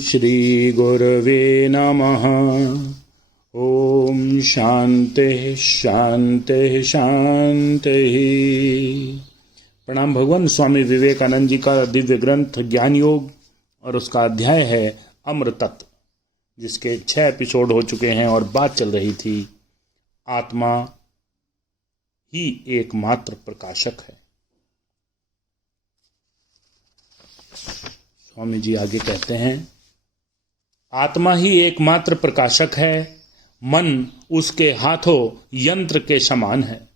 श्री गुरवे नमः। ओम शांति शांति शांति। प्रणाम भगवान। स्वामी विवेकानंद जी का दिव्य ग्रंथ ज्ञान योग और उसका अध्याय है अमृतत्व, जिसके 6 एपिसोड हो चुके हैं और बात चल रही थी आत्मा ही एकमात्र प्रकाशक है। स्वामी जी आगे कहते हैं, आत्मा ही एकमात्र प्रकाशक है, मन उसके हाथों यंत्र के समान है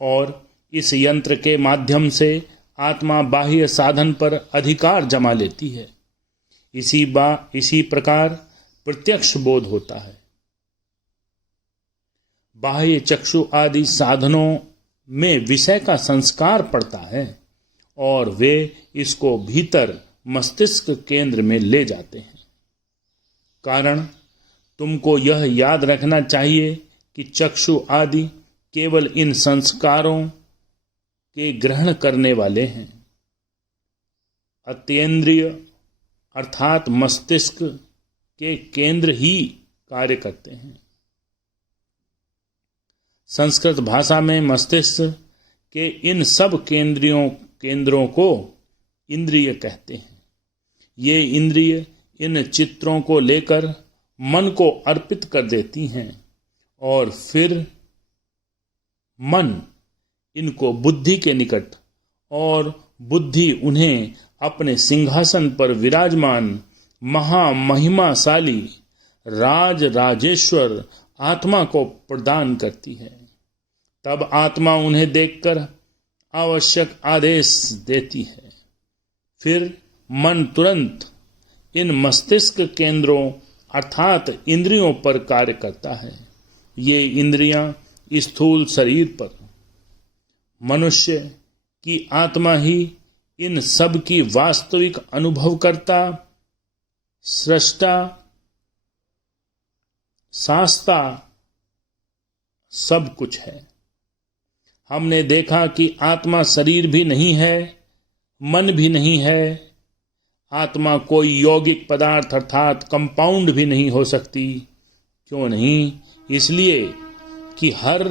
और इस यंत्र के माध्यम से आत्मा बाह्य साधन पर अधिकार जमा लेती है। इसी प्रकार प्रत्यक्ष बोध होता है। बाह्य चक्षु आदि साधनों में विषय का संस्कार पड़ता है और वे इसको भीतर मस्तिष्क केंद्र में ले जाते हैं। कारण तुमको यह याद रखना चाहिए कि चक्षु आदि केवल इन संस्कारों के ग्रहण करने वाले हैं। अत्येंद्रिय अर्थात मस्तिष्क के केंद्र ही कार्य करते हैं। संस्कृत भाषा में मस्तिष्क के इन सब केंद्रों को इंद्रिय कहते हैं। ये इंद्रिय इन चित्रों को लेकर मन को अर्पित कर देती हैं और फिर मन इनको बुद्धि के निकट और बुद्धि उन्हें अपने सिंहासन पर विराजमान महामहिमाशाली राजेश्वर आत्मा को प्रदान करती है। तब आत्मा उन्हें देखकर आवश्यक आदेश देती है। फिर मन तुरंत इन मस्तिष्क केंद्रों अर्थात इंद्रियों पर कार्य करता है। ये इंद्रियां स्थूल शरीर पर, मनुष्य की आत्मा ही इन सब की वास्तविक अनुभवकर्ता, सृष्टा, शास्ता सब कुछ है। हमने देखा कि आत्मा शरीर भी नहीं है, मन भी नहीं है। आत्मा कोई यौगिक पदार्थ अर्थात कंपाउंड भी नहीं हो सकती। क्यों नहीं? इसलिए कि हर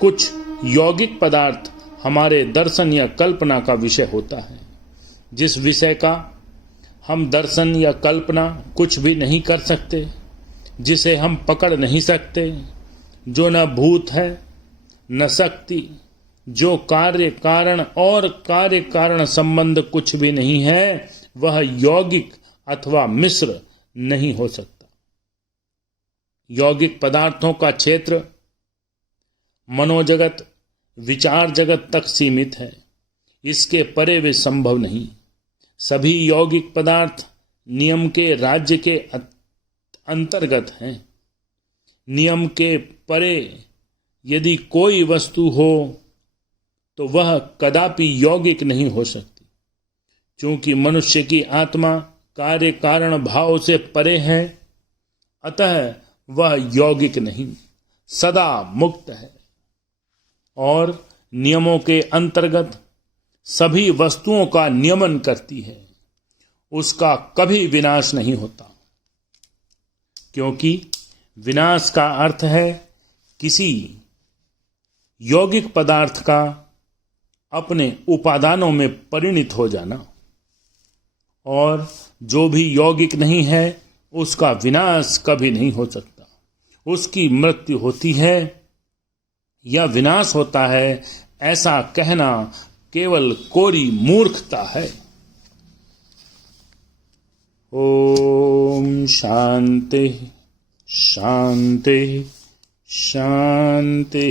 कुछ यौगिक पदार्थ हमारे दर्शन या कल्पना का विषय होता है। जिस विषय का हम दर्शन या कल्पना कुछ भी नहीं कर सकते, जिसे हम पकड़ नहीं सकते, जो न भूत है न शक्ति, जो कार्य कारण और कार्य कारण संबंध कुछ भी नहीं है, वह यौगिक अथवा मिश्र नहीं हो सकता। यौगिक पदार्थों का क्षेत्र मनोजगत, विचार जगत तक सीमित है। इसके परे वे संभव नहीं। सभी यौगिक पदार्थ नियम के राज्य के अंतर्गत हैं। नियम के परे यदि कोई वस्तु हो तो वह कदापि यौगिक नहीं हो सकती। क्योंकि मनुष्य की आत्मा कार्य कारण भाव से परे है, अतः वह यौगिक नहीं, सदा मुक्त है और नियमों के अंतर्गत सभी वस्तुओं का नियमन करती है। उसका कभी विनाश नहीं होता, क्योंकि विनाश का अर्थ है किसी यौगिक पदार्थ का अपने उपादानों में परिणित हो जाना, और जो भी यौगिक नहीं है उसका विनाश कभी नहीं हो सकता। उसकी मृत्यु होती है या विनाश होता है, ऐसा कहना केवल कोरी मूर्खता है। ओम शांति शांति शांति।